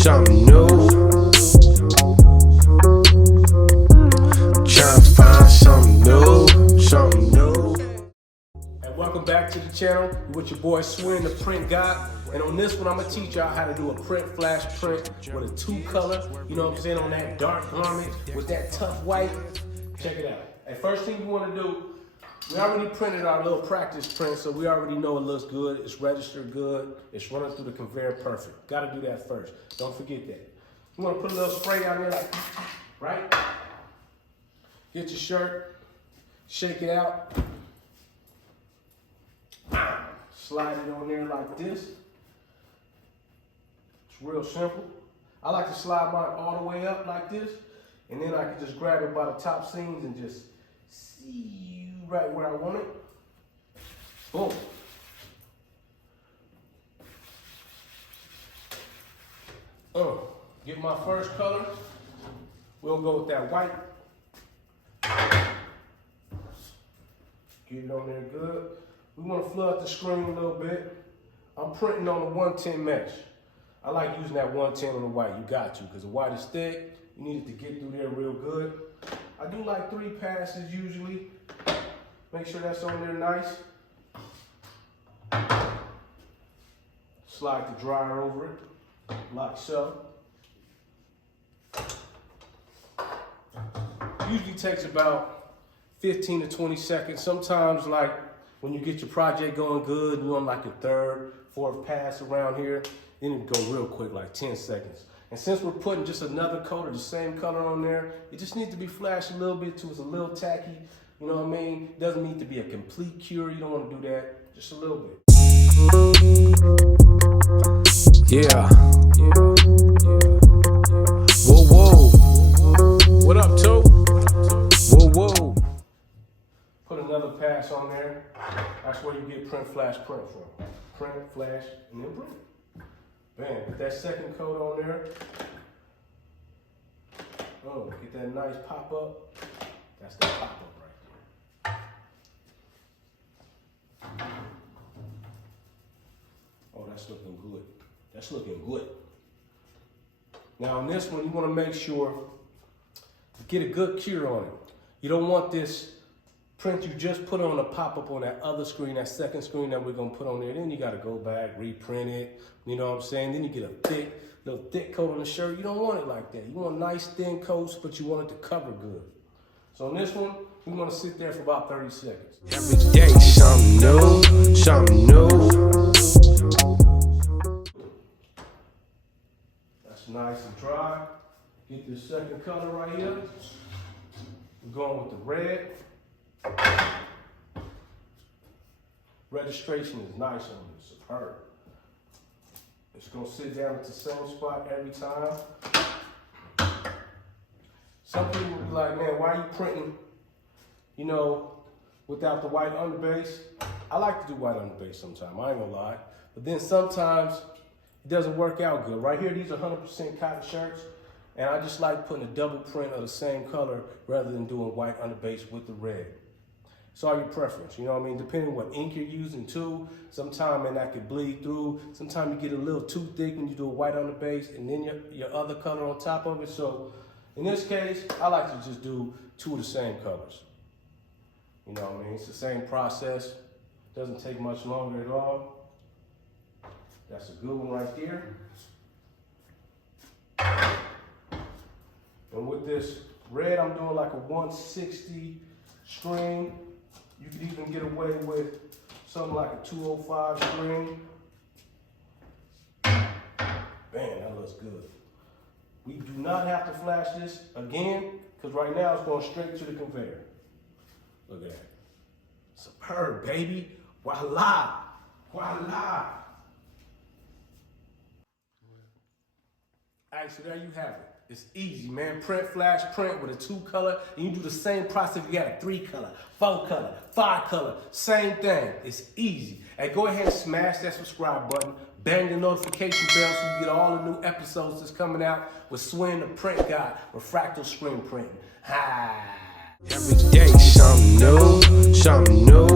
something new. Trying to find something new, something new. And welcome back to the channel with your boy Swin Da Print God. And on this one, I'm gonna teach y'all how to do a print flash print with a 2-color, you know what I'm saying, on that dark garment with that tough white. Check it out. And first thing you wanna do, we already printed our little practice print, so we already know it looks good, it's registered good, it's running through the conveyor perfect. Gotta do that first, don't forget that. You wanna put a little spray out there like, right? Get your shirt, shake it out, slide it on there like this. It's real simple. I like to slide mine all the way up like this, and then I can just grab it by the top seams and just see right where I want it. Boom. Get my first color. We'll go with that white. Get it on there good. We want to flood the screen a little bit. I'm printing on the 110 mesh. I like using that 110 on the white. You got to, because the white is thick. You need it to get through there real good. I do like 3 passes usually. Make sure that's on there nice. Slide the dryer over it, like so. Usually takes about 15 to 20 seconds. Sometimes, like when you get your project going good, you're on like your 3rd, 4th pass around here, then it go real quick, like 10 seconds. And since we're putting just another coat of the same color on there, it just needs to be flashed a little bit too. It's a little tacky. You know what I mean? It doesn't need to be a complete cure. You don't want to do that. Just a little bit. Yeah. WoowoO. What up, Toe? WoowoO. Put another pass on there. That's where you get print, flash, print from. Print, flash, and then print. Bam. Put that second coat on there. Oh, get that nice pop up. That's the pop up right there. Oh, that's looking good. That's looking good. Now on this one, you want to make sure to get a good cure on it. You don't want this print you just put on a pop-up on that other screen, that second screen that we're gonna put on there. Then you gotta go back, reprint it, you know what I'm saying? Then you get a little thick coat on the shirt. You don't want it like that. You want nice thin coats, but you want it to cover good. So on this one, we wanna sit there for about 30 seconds. Every day, something new, something new. That's nice and dry. Get this second color right here. We're going with the red. Registration is nice on this, superb. It's gonna sit down at the same spot every time. Some people will be like, man, why are you printing, you know, without the white underbase? I like to do white underbase sometimes, I ain't gonna lie. But then sometimes it doesn't work out good. Right here, these are 100% cotton shirts, and I just like putting a double print of the same color rather than doing white underbase with the red. It's all your preference, you know what I mean? Depending on what ink you're using too. Sometimes, man, that could bleed through. Sometimes you get a little too thick when you do a white on the base and then your other color on top of it. So in this case, I like to just do 2 of the same colors. You know what I mean? It's the same process. Doesn't take much longer at all. That's a good one right there. And with this red, I'm doing like a 160 string. You could even get away with something like a 205 string. Bam, that looks good. We do not have to flash this again, because right now it's going straight to the conveyor. Look at that. Superb, baby. Voila. Voila. All right, so there you have it. It's easy, man. Print, flash, print with a 2-color. And you do the same process. You got a 3-color, 4-color, 5-color. Same thing. It's easy. Hey, go ahead and smash that subscribe button. Bang the notification bell so you get all the new episodes that's coming out with Swin Da Print God with Fraqtals screen printing. Ha! Every day, something new, something new.